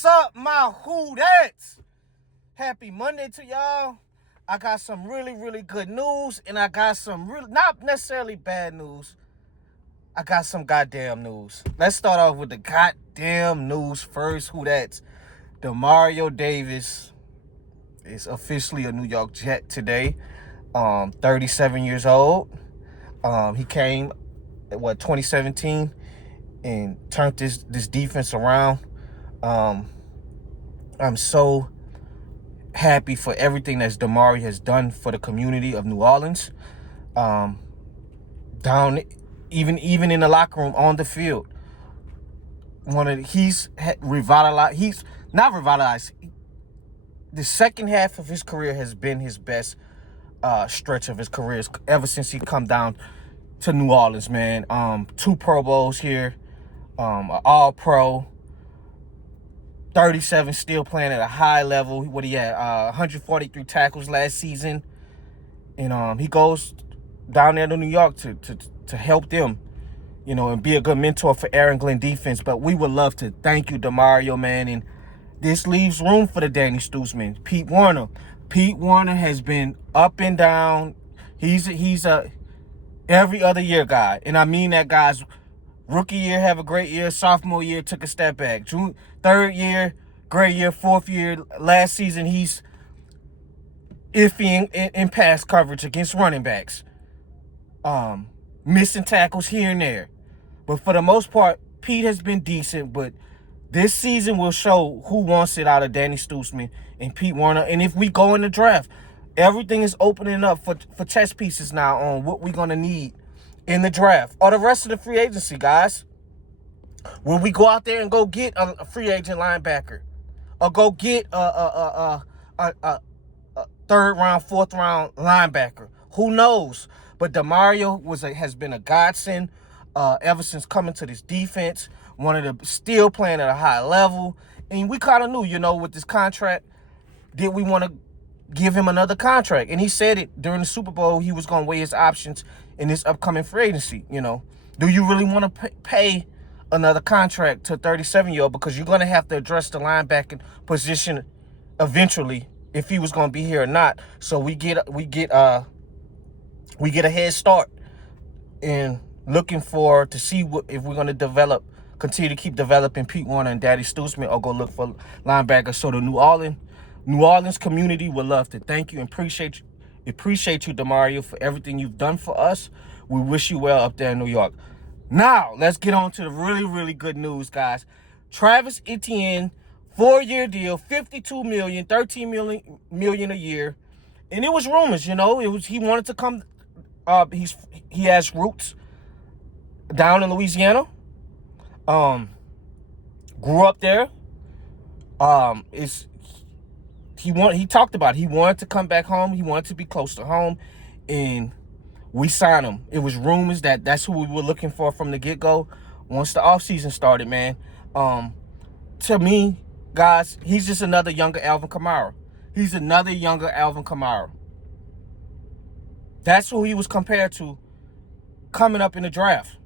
What's up, my who that's? Happy Monday to y'all. I got some really good news, and I got some not necessarily bad news. I got some goddamn news. Let's start off with the goddamn news first. Who that's? DeMario Davis is officially a New York Jet today. 37 years old. He came 2017 and turned this defense around. I'm so happy for everything that DeMario has done for the community of New Orleans. Down even in the locker room, on the field. He's revitalized. He's not revitalized. The second half of his career has been his best stretch of his career ever since he come down to New Orleans, man. 2 Pro Bowls here, an All-Pro. 37, still playing at a high level. What he had, 143 tackles last season, and he goes down there to New York to help them, and be a good mentor for Aaron Glenn defense. But we would love to thank you, DeMario, man, and this leaves room for the Danny Stutzman, Pete Werner. Pete Werner has been up and down. He's a every other year guy, and I mean that, guys. Rookie year, have a great year. Sophomore year, took a step back. Third year, great year. Fourth year, last season, he's iffy in pass coverage against running backs. Missing tackles here and there. But for the most part, Pete has been decent. But this season will show who wants it out of Danny Stutzman and Pete Werner. And if we go in the draft, everything is opening up for chess pieces now on what we're going to need in the draft or the rest of the free agency, guys. Will we go out there and go get a free agent linebacker, or go get a third round, fourth round linebacker? Who knows? But DeMario has been a godsend ever since coming to this defense. Still playing at a high level, and we kind of knew, with this contract, did we want to give him another contract? And he said it during the Super Bowl. He was going to weigh his options in this upcoming free agency. Do you really want to pay another contract to a 37-year-old? Because you're going to have to address the linebacking position eventually, if he was going to be here or not. So we get a head start, and looking forward to see if we're going to continue to keep developing Pete Werner and Daddy Stutzman, or go look for linebackers. So the New Orleans community would love to thank you and appreciate you, DeMario, for everything you've done for us. We wish you well up there in New York. Now, let's get on to the really good news, guys. Travis Etienne, 4-year deal, $52 million, $13 million a year. And it was rumors, he wanted to come. He has roots down in Louisiana. Grew up there. He talked about it. He wanted to come back home. He wanted to be close to home, and we signed him. It was rumors that's who we were looking for from the get-go once the offseason started, man. To me, guys, he's just another younger Alvin Kamara. He's another younger Alvin Kamara. That's who he was compared to coming up in the draft.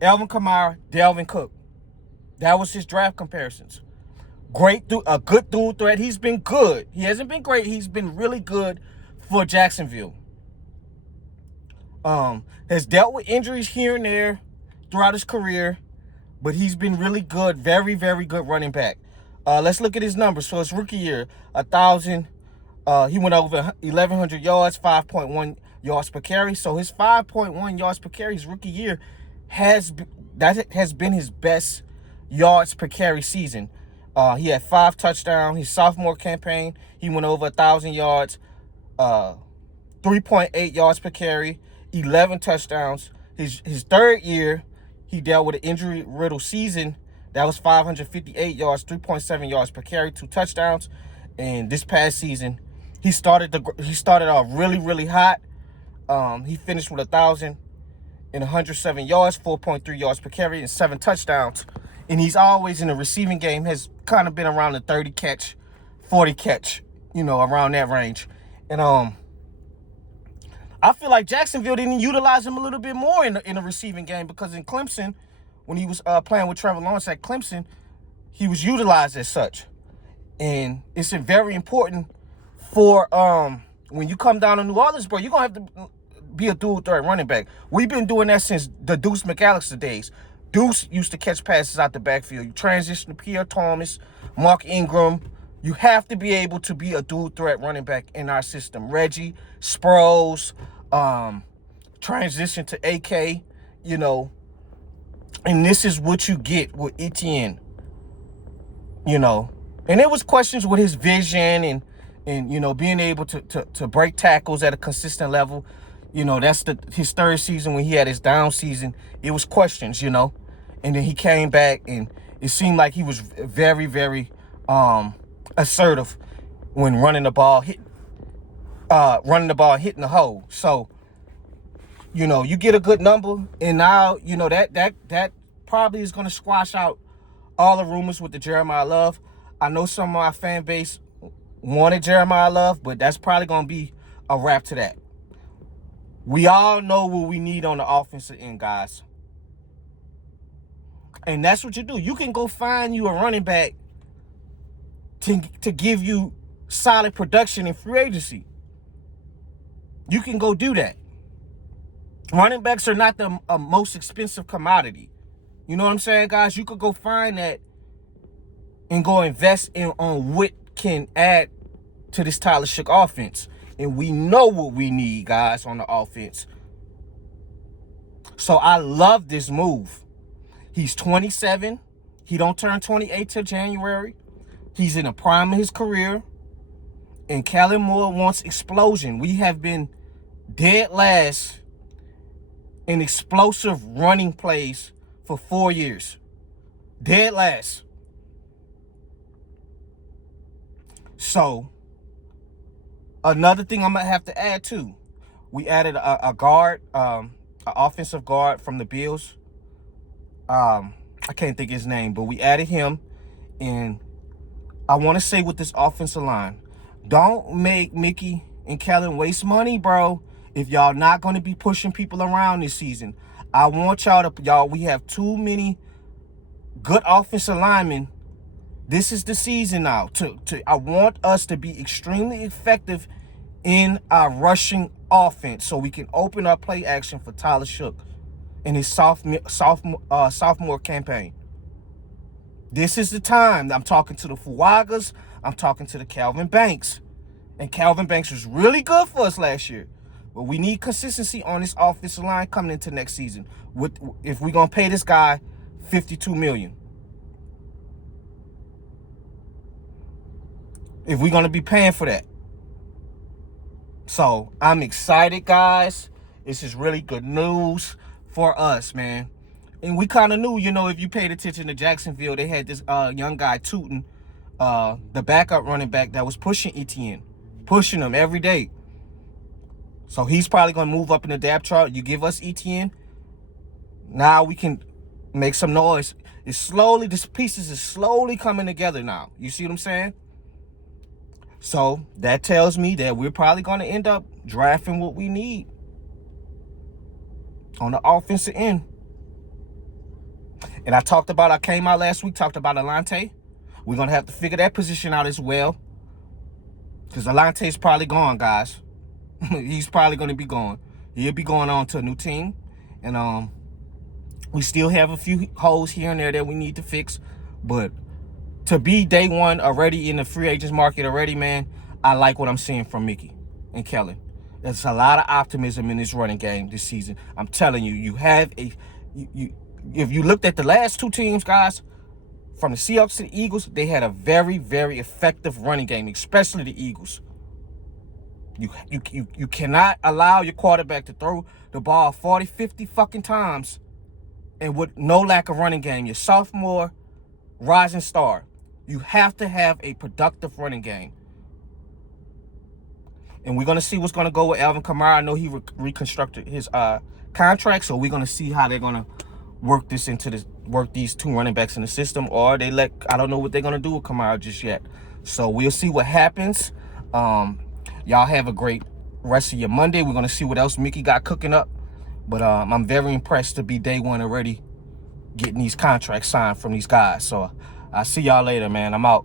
Alvin Kamara, Dalvin Cook. That was his draft comparisons. A good dual threat. He's been good. He hasn't been great. He's been really good for Jacksonville. Has dealt with injuries here and there throughout his career, but he's been really good. Very good running back. Let's look at his numbers. So his rookie year, 1,000. He went over 1,100 yards, 5.1 yards per carry. So his 5.1 yards per carry his rookie year has been his best yards per carry season. He had 5 touchdowns. His sophomore campaign, he went over 1,000 yards, 3.8 yards per carry, 11 touchdowns. His third year, he dealt with an injury-riddled season. That was 558 yards, 3.7 yards per carry, 2 touchdowns. And this past season, he started off really hot. He finished with 1,107 yards, 4.3 yards per carry, and 7 touchdowns. And he's always in the receiving game, has kind of been around the 30 catch, 40 catch, around that range. And I feel like Jacksonville didn't utilize him a little bit more in the receiving game, because in Clemson, when he was playing with Trevor Lawrence at Clemson, he was utilized as such. And it's very important for when you come down to New Orleans, bro, you're going to have to be a dual threat running back. We've been doing that since the Deuce McAllister days. Deuce used to catch passes out the backfield. You transition to Pierre Thomas, Mark Ingram. You have to be able to be a dual threat running back in our system. Reggie, Sproles, transition to AK, you know. And this is what you get with Etienne, you know. And there was questions with his vision and you know, being able to break tackles at a consistent level. You know, that's his third season when he had his down season. It was questions, you know. And then he came back and it seemed like he was very, very assertive when running the ball, hitting the hole. So, you know, you get a good number, and now, you know, that probably is going to squash out all the rumors with the Jeremiah Love. I know some of our fan base wanted Jeremiah Love, but that's probably going to be a wrap to that. We all know what we need on the offensive end, guys. And that's what you do. You can go find you a running back to give you solid production in free agency. You can go do that. Running backs are not the most expensive commodity. You know what I'm saying, guys? You could go find that and go invest on what can add to this Tyler Shough offense. And we know what we need, guys, on the offense. So I love this move. He's 27. He don't turn 28 till January. He's in the prime of his career. And Kellen Moore wants explosion. We have been dead last in explosive running plays for 4 years. Dead last. So, another thing I'm going to have to add too. We added a guard, an offensive guard from the Bills. I can't think of his name, but we added him. And I want to say with this offensive line, don't make Mickey and Kellen waste money, bro, if y'all not going to be pushing people around this season. I want y'all, we have too many good offensive linemen. This is the season now. I want us to be extremely effective in our rushing offense so we can open up play action for Tyler Shough in his sophomore campaign. This is the time. I'm talking to the Fuagas. I'm talking to the Calvin Banks. And Calvin Banks was really good for us last year. But we need consistency on this offensive line coming into next season. If we're going to pay this guy $52 million. If we're going to be paying for that. So, I'm excited, guys. This is really good news for us, man. And we kind of knew, you know, if you paid attention to Jacksonville, they had this young guy, Tootin, the backup running back that was pushing Etienne. Pushing him every day. So, he's probably going to move up in the depth chart. You give us Etienne, now we can make some noise. This pieces is slowly coming together now. You see what I'm saying? So, that tells me that we're probably going to end up drafting what we need on the offensive end. And I came out last week, talked about Alante. We're going to have to figure that position out as well. Because Alante's probably gone, guys. He's probably going to be gone. He'll be going on to a new team. And we still have a few holes here and there that we need to fix. But to be day one already in the free agents market already, man, I like what I'm seeing from Mickey and Kellen. There's a lot of optimism in this running game this season. I'm telling you, if you looked at the last two teams, guys, from the Seahawks to the Eagles, they had a very, very effective running game, especially the Eagles. You cannot allow your quarterback to throw the ball 40, 50 fucking times and with no lack of running game. Your sophomore rising star. You have to have a productive running game. And we're going to see what's going to go with Alvin Kamara. I know he reconstructed his contract, so we're going to see how they're going to work these two running backs in the system, or I don't know what they're going to do with Kamara just yet. So we'll see what happens. Y'all have a great rest of your Monday. We're going to see what else Mickey got cooking up. But I'm very impressed to be day one already getting these contracts signed from these guys. So I'll see y'all later, man. I'm out.